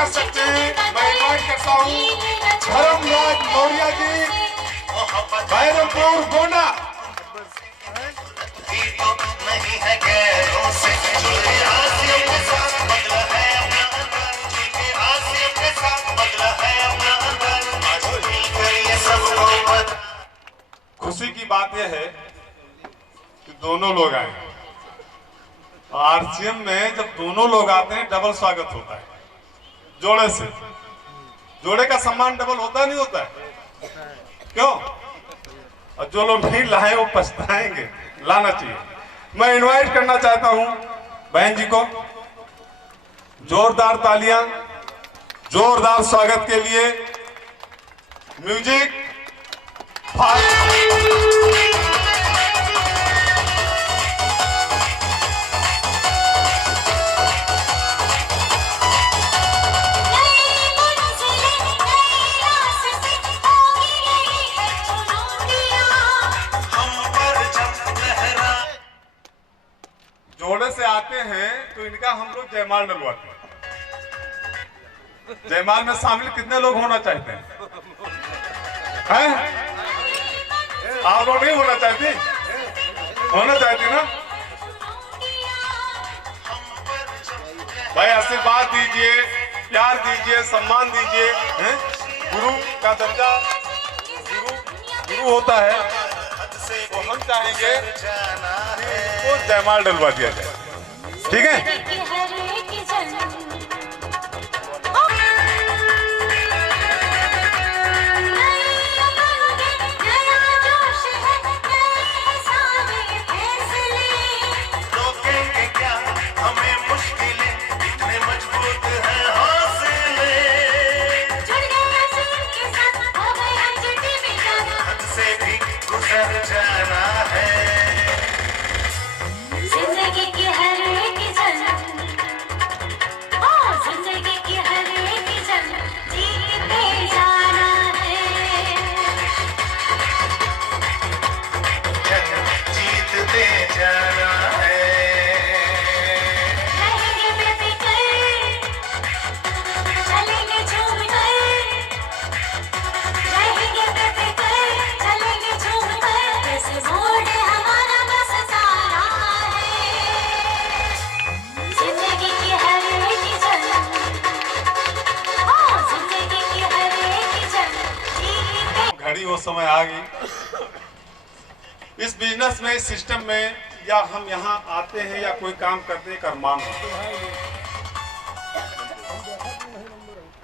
कर सकते हैं। मैं इन्वाइट करता हूँ धर्मराज मौर्य जी, बैरमपुर गोंडा। नहीं है गैरों से आसियों के साथ बदला है अपना अंदर, आसियों के साथ बदला है अपना अंदर, आज मिलकर ये सब। खुशी की बात यह है कि दोनों लोग आए। आरसीएम में जब दोनों लोग आते हैं डबल स्वागत होता है, जोड़े से। जोड़े का सम्मान डबल होता नहीं होता है, क्यों? और जो लोग नहीं लाए वो पछताएंगे, लाना चाहिए। मैं इनवाइट करना चाहता हूं बहन जी को, जोरदार तालियां, जोरदार स्वागत के लिए। म्यूजिक जोड़े से आते हैं तो इनका हम लोग जयमाल डलवाते हैं। जयमाल में शामिल कितने लोग होना चाहते हैं? आप लोग नहीं होना चाहते? होना चाहते ना? भाई आशीर्वाद दीजिए, प्यार दीजिए, सम्मान दीजिए। गुरु का दर्जा गुरु होता है, तो हम चाहेंगे वो जयमाल डलवा दिया जाए, ठीक है? घड़ी वो समय आ गई। इस बिजनेस में, इस सिस्टम में, या हम यहाँ आते हैं या कोई काम करते हैं, एक अरमान होता है।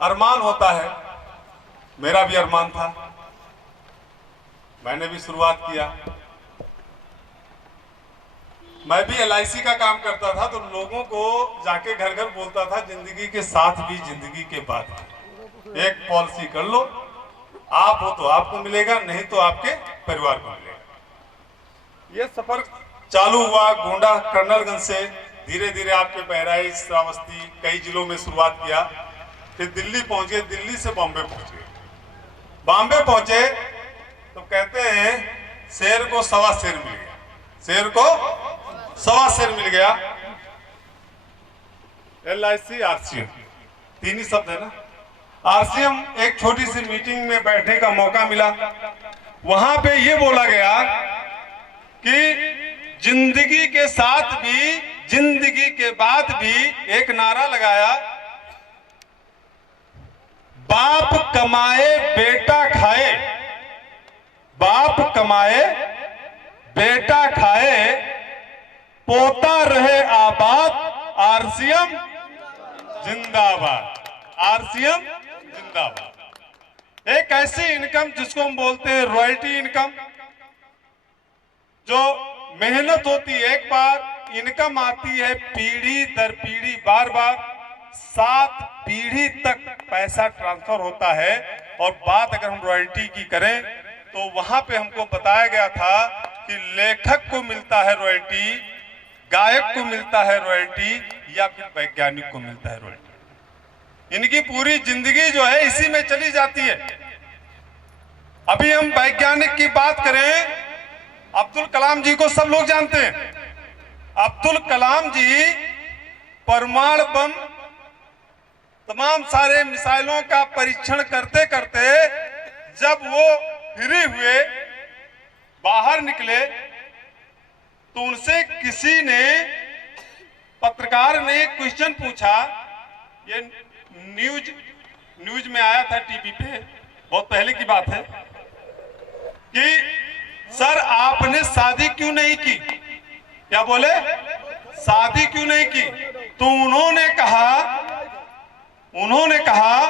अरमान होता है, मेरा भी अरमान था, मैंने भी शुरुआत किया। मैं भी LIC का काम करता था, तो लोगों को जाके घर घर बोलता था, जिंदगी के साथ भी जिंदगी के बाद भी एक पॉलिसी कर लो, आप हो तो आपको मिलेगा, नहीं तो आपके परिवार को मिलेगा। ये सफर चालू हुआ गोंडा कर्नलगंज से, धीरे धीरे आपके बहराइच, श्रावस्ती, कई जिलों में शुरुआत किया, फिर दिल्ली पहुंचे, दिल्ली से बॉम्बे पहुंचे। बॉम्बे पहुंचे तो कहते हैं शेर को सवा शेर मिल गया, शेर को सवा शेर मिल गया। LIC RCM तीन ही शब्द है ना। RCM एक छोटी सी मीटिंग में बैठने का मौका मिला। वहां पे ये बोला गया कि जिंदगी के साथ भी, जिंदगी के बाद भी, एक नारा लगाया, बाप कमाए बेटा खाए, बाप कमाए बेटा खाए, पोता रहे आबाद, RCM जिंदाबाद, RCM जिंदाबाद। एक ऐसी इनकम जिसको हम बोलते हैं रॉयल्टी इनकम, जो मेहनत होती है, एक बार इनकम आती है, पीढ़ी दर पीढ़ी, बार बार 7 पीढ़ी तक पैसा ट्रांसफर होता है। और बात अगर हम रॉयल्टी की करें तो वहां पे हमको बताया गया था कि लेखक को मिलता है रॉयल्टी, गायक को मिलता है रॉयल्टी, या फिर वैज्ञानिक को मिलता है रॉयल्टी। इनकी पूरी जिंदगी जो है इसी में चली जाती है। अभी हम वैज्ञानिक की बात करें, अब्दुल कलाम जी को सब लोग जानते हैं। अब्दुल कलाम जी परमाणु बम तमाम सारे मिसाइलों का परीक्षण करते करते जब वो फ्री हुए, बाहर निकले, तो उनसे किसी ने, पत्रकार ने क्वेश्चन पूछा। ये न्यूज में आया था, टीवी पे, बहुत पहले की बात है, कि सर आपने शादी क्यों नहीं की? क्या बोले? शादी क्यों नहीं की? तो उन्होंने कहा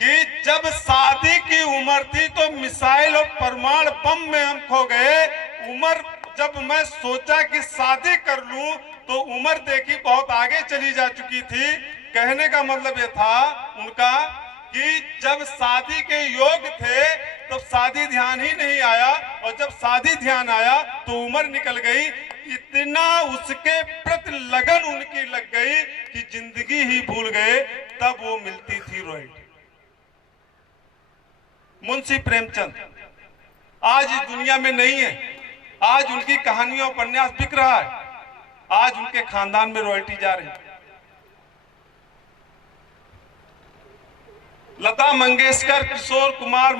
कि जब शादी की उम्र थी तो मिसाइल और परमाणु बम में हम खो गए। उम्र जब मैं सोचा कि शादी कर लूं तो उम्र देखी बहुत आगे चली जा चुकी थी। कहने का मतलब ये था उनका कि जब शादी के योग थे तो शादी ध्यान ही नहीं आया, और जब शादी ध्यान आया तो उम्र निकल गई। इतना उसके प्रति लगन उनकी लग गई कि जिंदगी ही भूल गए। तब वो मिलती थी रॉयल्टी। मुंशी प्रेमचंद आज इस दुनिया में नहीं है। आज उनकी कहानियां उपन्यास बिक रहा है। आज उनके खानदान में रॉयल्टी जा रही है। लता मंगेशकर, किशोर कुमार,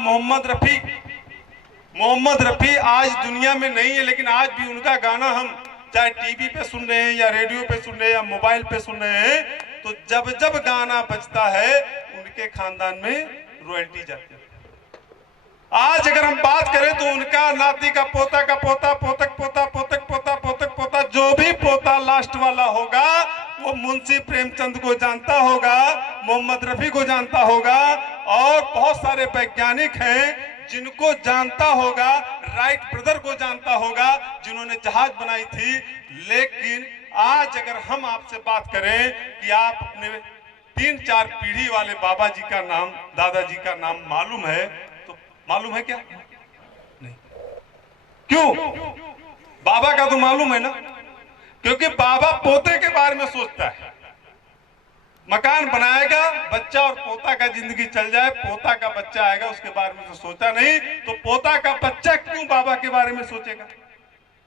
मोहम्मद रफी आज दुनिया में नहीं है, लेकिन आज भी उनका गाना हम चाहे टीवी पे सुन रहे हैं या रेडियो पे सुन रहे हैं या मोबाइल पे सुन रहे हैं, तो जब जब गाना बजता है उनके खानदान में रॉयल्टी जाती है। आज अगर हम बात करें तो उनका नाती का पोता का पोता, पोतक पोता, पोतक पोता, पोतक पोता, जो भी पोता लास्ट वाला होगा वो मुंशी प्रेमचंद को जानता होगा, मोहम्मद रफी को जानता होगा, और बहुत सारे वैज्ञानिक हैं जिनको जानता होगा, राइट ब्रदर को जानता होगा जिन्होंने जहाज बनाई थी। लेकिन आज अगर हम आपसे बात करें कि आप अपने 3-4 पीढ़ी वाले बाबा जी का नाम, दादाजी का नाम मालूम है, तो मालूम है क्या? नहीं। क्यों? बाबा का तो मालूम है ना, क्योंकि बाबा पोते के बारे में सोचता है। मकान बनाएगा, बच्चा और पोता का जिंदगी चल जाए, पोता का बच्चा आएगा उसके बारे में तो सोचा नहीं, तो पोता का बच्चा क्यों बाबा के बारे में सोचेगा?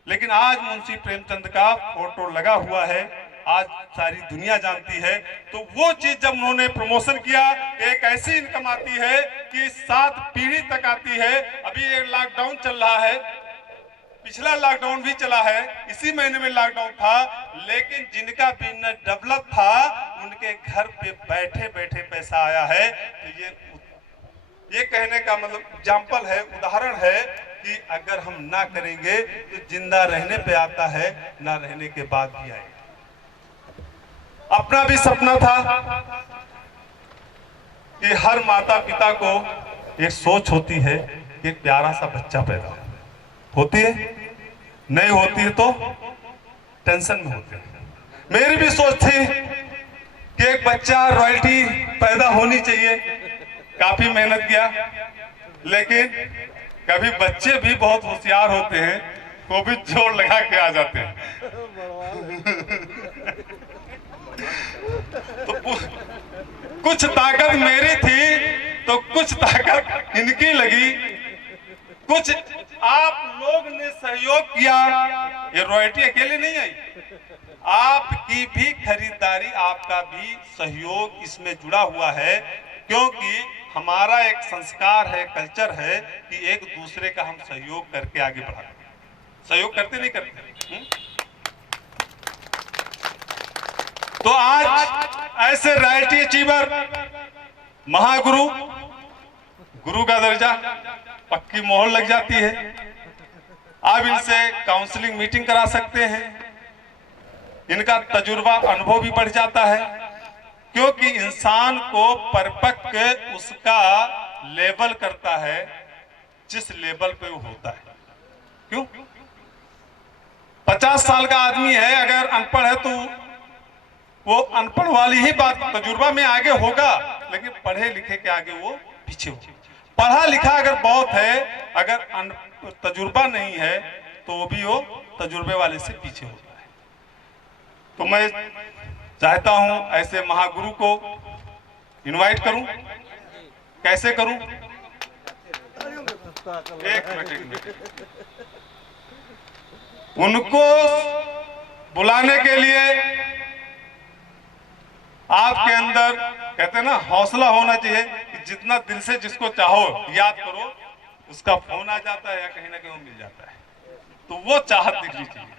लेकिन आज मुंशी प्रेमचंद का फोटो लगा हुआ है, आज सारी दुनिया जानती है। तो वो चीज जब उन्होंने प्रमोशन किया, एक ऐसी इनकम आती है कि 7 पीढ़ी तक आती है। अभी ये लॉकडाउन चल रहा है, पिछला लॉकडाउन भी चला है, इसी महीने में लॉकडाउन था, लेकिन जिनका बिजनेस डेवलप था उनके घर पे बैठे बैठे पैसा आया है। तो ये कहने का मतलब एग्जाम्पल है, उदाहरण है कि अगर हम ना करेंगे तो जिंदा रहने पे आता है, ना रहने के बाद भी आएगा। अपना भी सपना था कि हर माता पिता को एक सोच होती है कि एक प्यारा सा बच्चा पैदा हो। होती है? नहीं होती है तो टेंशन में होते हैं। मेरी भी सोच थी कि एक बच्चा रॉयल्टी पैदा होनी चाहिए, काफी मेहनत किया, लेकिन कभी बच्चे भी बहुत होशियार होते हैं, वो भी जोर लगा के आ जाते हैं। तो कुछ ताकत मेरी थी तो कुछ ताकत इनकी लगी, कुछ आप लोग ने सहयोग किया। ये रॉयल्टी अकेले नहीं आई, आपकी भी खरीदारी, आपका भी सहयोग इसमें जुड़ा हुआ है, क्योंकि हमारा एक संस्कार है, कल्चर है कि एक दूसरे का हम सहयोग करके आगे बढ़ाते हैं। सहयोग करते नहीं करते? तो आज ऐसे रॉयल्टी अचीवर, महागुरु, गुरु का दर्जा, पक्की मोहर लग जाती है। आप इनसे काउंसलिंग मीटिंग करा सकते हैं, इनका तजुर्बा, अनुभव भी बढ़ जाता है, क्योंकि इंसान को परिपक्व उसका लेवल करता है जिस लेवल पे वो होता है। क्यों? 50 साल का आदमी है, अगर अनपढ़ है तो वो अनपढ़ वाली ही बात, तजुर्बा में आगे होगा, लेकिन पढ़े लिखे के आगे वो पीछे होगा। पढ़ा लिखा अगर बहुत है, अगर तजुर्बा नहीं है तो वो भी वो तजुर्बे वाले से पीछे होता है। तो मैं चाहता हूं ऐसे महागुरु को इनवाइट करूं। कैसे करूं? एक मिनट। उनको बुलाने के लिए आपके अंदर कहते हैं ना, हौसला होना चाहिए कि जितना दिल से जिसको चाहो याद करो, उसका फोन आ जाता है या कहीं ना कहीं वो मिल जाता है। तो वो चाहत दिखनी चाहिए।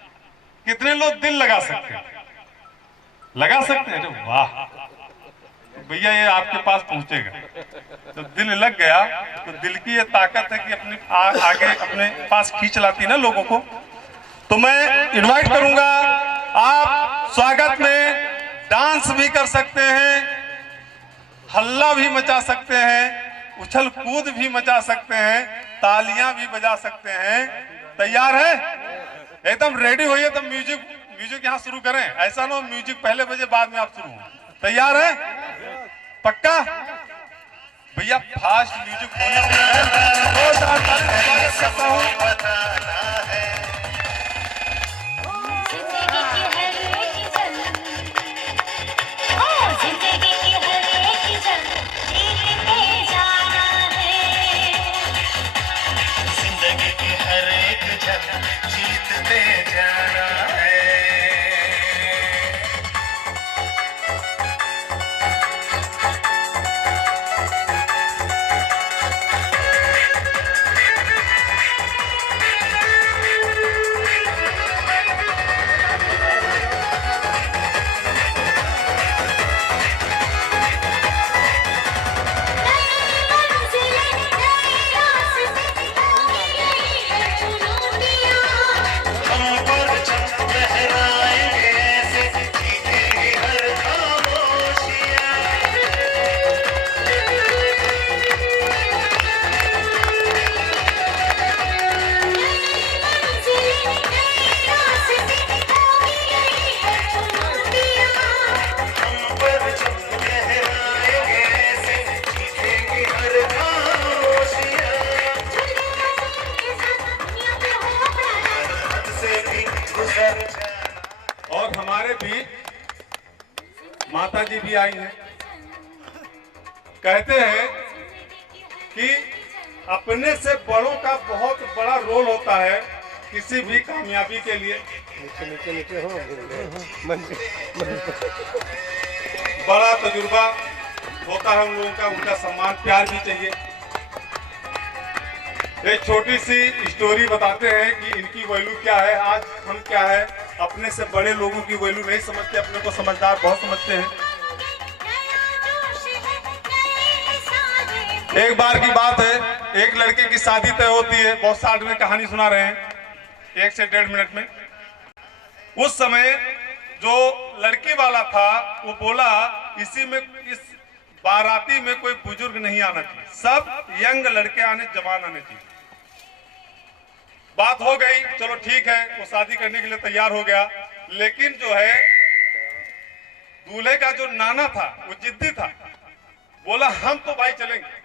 कितने लोग दिल लगा सकते हैं? लगा सकते हैं? अरे वाह भैया, ये आपके पास पहुंचेगा। तो दिल लग गया तो दिल की ये ताकत है कि अपने आगे अपने पास खींच लाती ना लोगों को। तो मैं इनवाइट करूंगा, आप स्वागत में डांस भी कर सकते हैं, हल्ला भी मचा सकते हैं, उछल कूद भी मचा सकते हैं, तालियां भी बजा सकते हैं। तैयार है? एकदम रेडी होइए। तो म्यूजिक यहाँ शुरू करें। ऐसा ना म्यूजिक पहले बजे बाद में आप शुरू हो। तैयार है? पक्का भैया? फास्ट म्यूजिक होना और हमारे बीच माता जी भी आई हैं। कहते हैं कि अपने से बड़ों का बहुत बड़ा रोल होता है किसी भी कामयाबी के लिए। बड़ा तजुर्बा होता है उन लोगों का, उनका सम्मान प्यार भी चाहिए। एक छोटी सी स्टोरी बताते हैं कि इनकी वैल्यू क्या है, आज हम क्या है। अपने से बड़े लोगों की वैल्यू नहीं समझते, अपने को समझदार बहुत समझते हैं। एक बार की बात है, एक लड़के की शादी तय होती है। बहुत साल में कहानी सुना रहे हैं, 1 से 1.5 मिनट में। उस समय जो लड़की वाला था वो बोला, इस बाराती में कोई बुजुर्ग नहीं आना चाहिए, सब यंग लड़के आने, जवान आने चाहिए। बात हो गई, चलो ठीक है, वो शादी करने के लिए तैयार हो गया। लेकिन जो है दूल्हे का जो नाना था वो जिद्दी था, बोला हम तो भाई चलेंगे।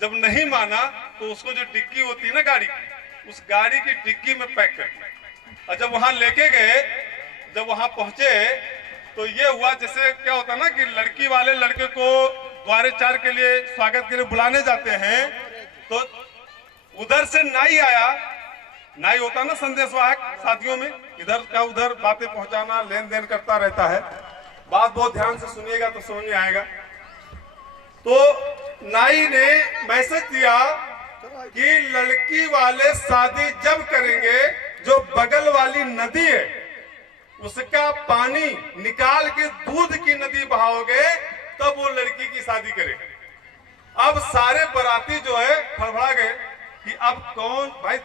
जब नहीं माना तो उसको जो डिग्गी होती है ना गाड़ी की, उस गाड़ी की डिग्गी में पैक कर दिया। और जब वहां लेके गए, जब वहां पहुंचे तो ये हुआ, जैसे क्या होता है ना कि लड़की वाले लड़के को द्वारे चार के लिए, स्वागत के लिए बुलाने जाते हैं। तो उधर से नाई आया। नाई होता ना संदेशवाहक शादियों में, इधर का उधर बातें पहुंचाना, लेन देन करता रहता है। बात बहुत ध्यान से सुनिएगा तो समझ में आएगा। तो नाई ने मैसेज दिया कि लड़की वाले शादी जब करेंगे, जो बगल वाली नदी है उसका पानी निकाल के दूध की नदी बहाओगे, तब वो लड़की की शादी करेगा। अब सारे बाराती जो है फड़फड़ा गए कि अब कौन भाई,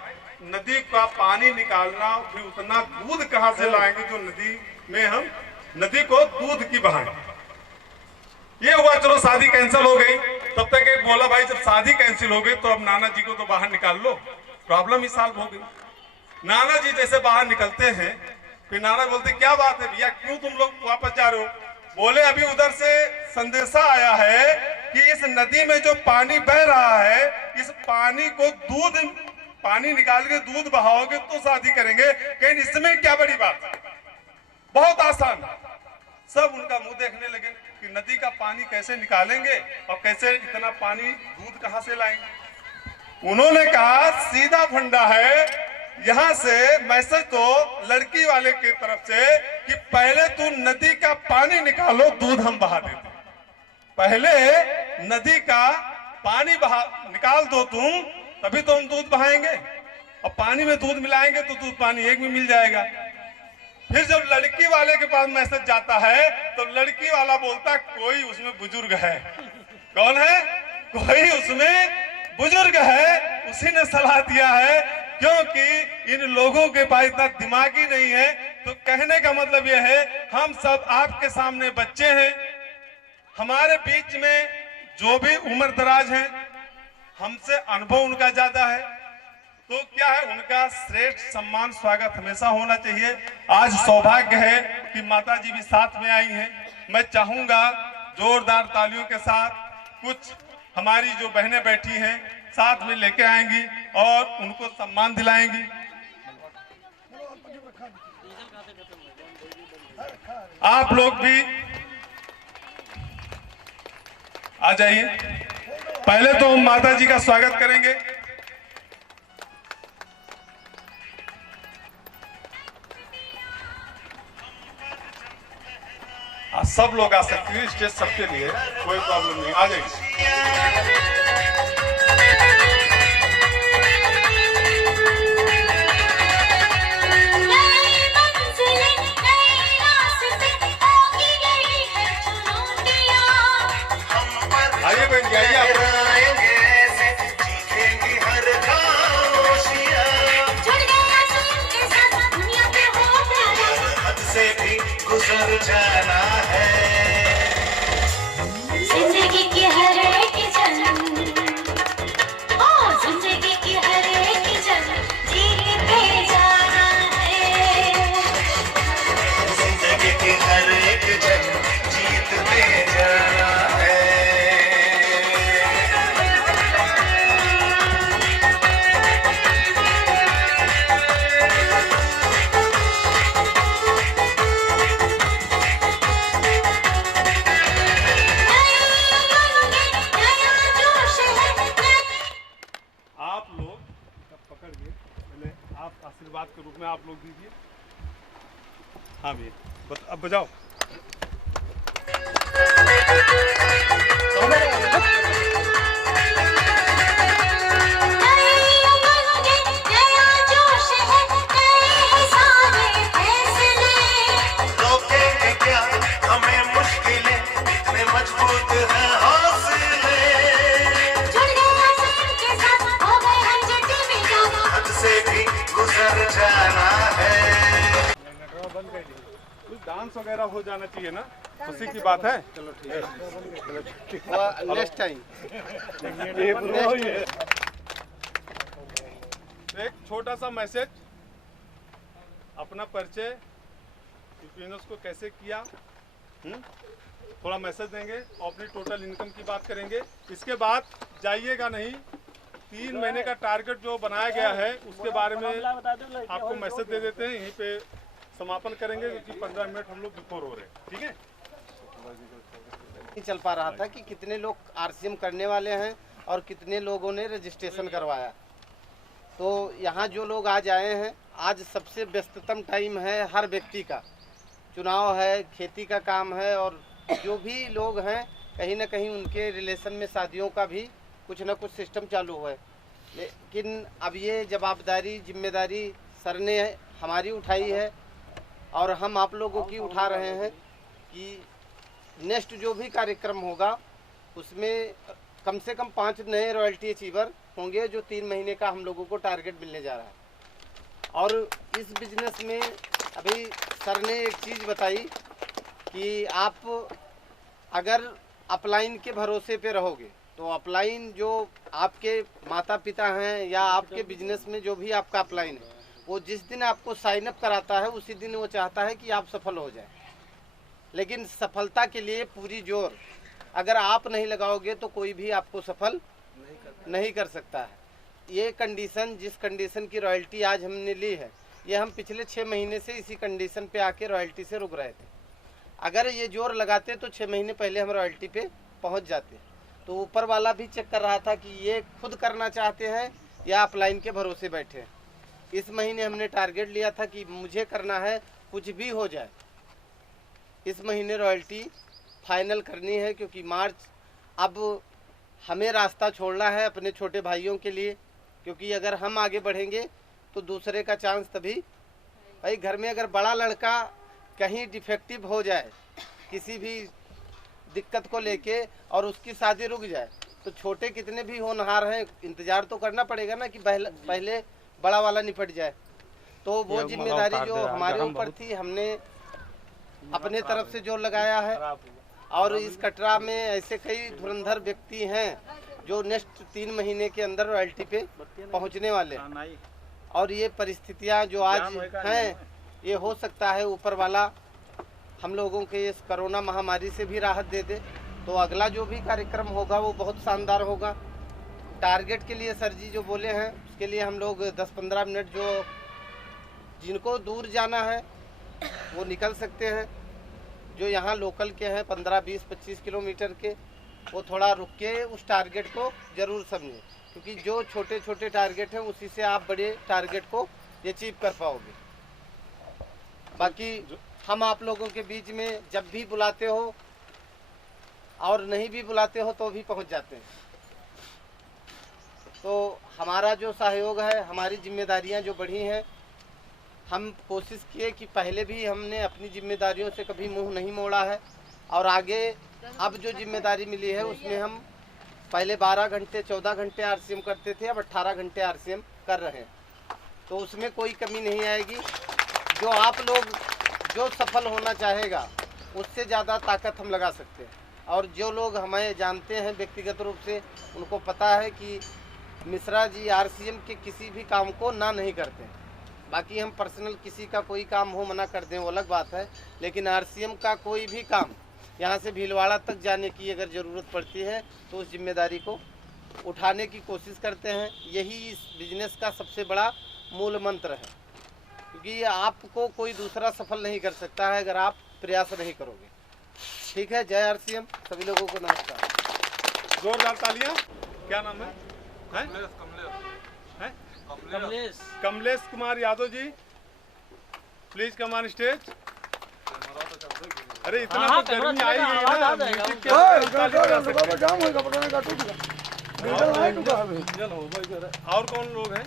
नदी का पानी निकालना, फिर उतना दूध कहां से लाएंगे जो नदी में हम नदी को दूध की बहाएं। ये हुआ, चलो शादी कैंसिल हो गई। तब तक एक बोला, भाई जब शादी कैंसिल हो गई तो अब नाना जी को तो बाहर निकाल लो, प्रॉब्लम ही सॉल्व हो गई। नाना जी जैसे बाहर निकलते हैं, फिर नाना बोलते क्या बात है भैया, क्यों तुम लोग वापस जा रहे हो? बोले अभी उधर से संदेशा आया है कि इस नदी में जो पानी बह रहा है, इस पानी को पानी निकाल के दूध बहाओगे तो शादी करेंगे। कहीं इसमें क्या बड़ी बात है, बहुत आसान। सब उनका मुंह देखने लगे कि नदी का पानी कैसे निकालेंगे और कैसे इतना पानी दूध कहां से लाएंगे। उन्होंने कहा सीधा फंडा है, यहां से मैसेज तो लड़की वाले की तरफ से कि पहले तू नदी का पानी निकालो, दूध हम बहा देते। पहले नदी का पानी निकाल दो तुम, तभी तो हम दूध बहाएंगे। और पानी में दूध मिलाएंगे तो दूध पानी एक में मिल जाएगा। फिर जब लड़की वाले के पास मैसेज जाता है तो लड़की वाला बोलता कोई उसमें बुजुर्ग है। कौन है? कोई उसमें बुजुर्ग है, उसी ने सलाह दिया है। क्योंकि इन लोगों के पास इतना दिमाग ही नहीं है। तो कहने का मतलब यह है, हम सब आपके सामने बच्चे हैं। हमारे बीच में जो भी उम्र दराज हैं, हमसे अनुभव उनका ज्यादा है, तो क्या है, उनका श्रेष्ठ सम्मान स्वागत हमेशा होना चाहिए। आज सौभाग्य है कि माता जी भी साथ में आई हैं। मैं चाहूंगा जोरदार तालियों के साथ कुछ हमारी जो बहनें बैठी हैं साथ में लेके आएंगी और उनको सम्मान दिलाएंगी। आप लोग भी आ जाइए। पहले तो हम माता जी का स्वागत करेंगे। सब लोग आ सकते हैं, स्टेज सबके लिए, कोई प्रॉब्लम नहीं, आ जाइए। आइए बहन जी, आइए। से भी गुजर जाना है जिंदगी की हर एक जन्म, जिंदगी की हर एक जन्म जीतते जाना है। जिंदगी की हर एक जन्म जीतते जाना है। आशीर्वाद के रूप में आप लोग दीजिए। हाँ भैया, अब बजाओ। रोकेंगे क्या हमें मुश्किलें, इतने मजबूत हैं हौसले। हद से भी गुजर जाना है। कुछ डांस वगैरह हो जाना चाहिए ना, खुशी की बात है। चलो ठीक है, नेक्स्ट टाइम। एक छोटा सा मैसेज, अपना परिचय, बिजनेस को कैसे किया, थोड़ा मैसेज देंगे और अपनी टोटल इनकम की बात करेंगे। इसके बाद जाइएगा नहीं, 3 महीने का टारगेट जो बनाया गया है उसके बारे में आपको मैसेज दे देते हैं। यहीं पे समापन करेंगे क्योंकि 15 मिनट हम लोग बिफोर हो रहे हैं। ठीक है, नहीं चल पा रहा था कि कितने लोग आरसीएम करने वाले हैं और कितने लोगों ने रजिस्ट्रेशन करवाया। तो यहाँ जो लोग आज आए हैं, आज सबसे व्यस्ततम टाइम है हर व्यक्ति का। चुनाव है, खेती का काम है, और जो भी लोग हैं कहीं ना कहीं उनके रिलेशन में शादियों का भी कुछ ना कुछ सिस्टम चालू हुआ है। लेकिन अब ये जवाबदारी, जिम्मेदारी सर ने हमारी उठाई है और हम आप लोगों की उठा रहे हैं कि नेक्स्ट जो भी कार्यक्रम होगा उसमें कम से कम 5 नए रॉयल्टी अचीवर होंगे, जो 3 महीने का हम लोगों को टारगेट मिलने जा रहा है। और इस बिजनेस में अभी सर ने एक चीज़ बताई कि आप अगर अपलाइन के भरोसे पे रहोगे तो अपलाइन जो आपके माता पिता हैं या आपके बिजनेस में जो भी आपका अपलाइन है, वो जिस दिन आपको साइन अप कराता है उसी दिन वो चाहता है कि आप सफल हो जाए। लेकिन सफलता के लिए पूरी जोर अगर आप नहीं लगाओगे तो कोई भी आपको सफल नहीं कर सकता है। ये कंडीशन, जिस कंडीशन की रॉयल्टी आज हमने ली है, ये हम पिछले 6 महीने से इसी कंडीशन पे आके रॉयल्टी से रुक रहे थे। अगर ये जोर लगाते तो 6 महीने पहले हम रॉयल्टी पे पहुंच जाते। तो ऊपर वाला भी चेक कर रहा था कि ये खुद करना चाहते हैं या अपलाइन के भरोसे बैठे हैं। इस महीने हमने टारगेट लिया था कि मुझे करना है, कुछ भी हो जाए। इस महीने रॉयल्टी फाइनल करनी है, क्योंकि मार्च अब हमें रास्ता छोड़ना है अपने छोटे भाइयों के लिए, क्योंकि अगर हम आगे बढ़ेंगे तो दूसरे का चांस तभी। भाई घर में अगर बड़ा लड़का कहीं डिफेक्टिव हो जाए किसी भी दिक्कत को लेके और उसकी शादी रुक जाए, तो छोटे कितने भी होनहार हैं इंतज़ार तो करना पड़ेगा ना कि पहले बड़ा वाला निपट जाए। तो वो जिम्मेदारी जो हमारे ऊपर थी, हमने अपने तरफ से जोर लगाया है। और इस कटरा में ऐसे कई धुरंधर व्यक्ति हैं जो नेक्स्ट 3 महीने के अंदर रॉयल्टी पे पहुंचने वाले हैं। और ये परिस्थितियां जो आज हैं, ये हो सकता है ऊपर वाला हम लोगों के इस कोरोना महामारी से भी राहत दे दे, तो अगला जो भी कार्यक्रम होगा वो बहुत शानदार होगा। टारगेट के लिए सर जी जो बोले हैं, उसके लिए हम लोग 10-15 मिनट जो जिनको दूर जाना है वो निकल सकते हैं। जो यहाँ लोकल के हैं 15, 20, 25 किलोमीटर के, वो थोड़ा रुक के उस टारगेट को ज़रूर समझें, क्योंकि जो छोटे छोटे टारगेट हैं उसी से आप बड़े टारगेट को अचीव कर पाओगे। बाकी हम आप लोगों के बीच में जब भी बुलाते हो और नहीं भी बुलाते हो तो भी पहुंच जाते हैं। तो हमारा जो सहयोग है, हमारी जिम्मेदारियां जो बढ़ी हैं, हम कोशिश किए कि पहले भी हमने अपनी जिम्मेदारियों से कभी मुंह नहीं मोड़ा है, और आगे अब जो जिम्मेदारी मिली है उसमें हम पहले 12 घंटे 14 घंटे आरसीएम करते थे, अब 18 घंटे आरसीएम कर रहे हैं। तो उसमें कोई कमी नहीं आएगी। जो आप लोग जो सफल होना चाहेगा उससे ज़्यादा ताकत हम लगा सकते हैं। और जो लोग हमें जानते हैं व्यक्तिगत रूप से, उनको पता है कि मिश्रा जी आरसीएम के किसी भी काम को ना नहीं करते हैं। बाकी हम पर्सनल किसी का कोई काम हो मना कर दें वो अलग बात है, लेकिन आरसीएम का कोई भी काम यहाँ से भीलवाड़ा तक जाने की अगर ज़रूरत पड़ती है तो उस जिम्मेदारी को उठाने की कोशिश करते हैं। यही इस बिजनेस का सबसे बड़ा मूल मंत्र है, क्योंकि आपको कोई दूसरा सफल नहीं कर सकता है अगर आप प्रयास नहीं करोगे। ठीक है, जय आरसीएम। सभी लोगों को नमस्कार। जोरदार तालियां। क्या नाम है? Kamlesh Kumar Yadav ji, please come on stage. अरे इतना तो गर्मी आई है ना, म्यूजिक के और कौन लोग हैं?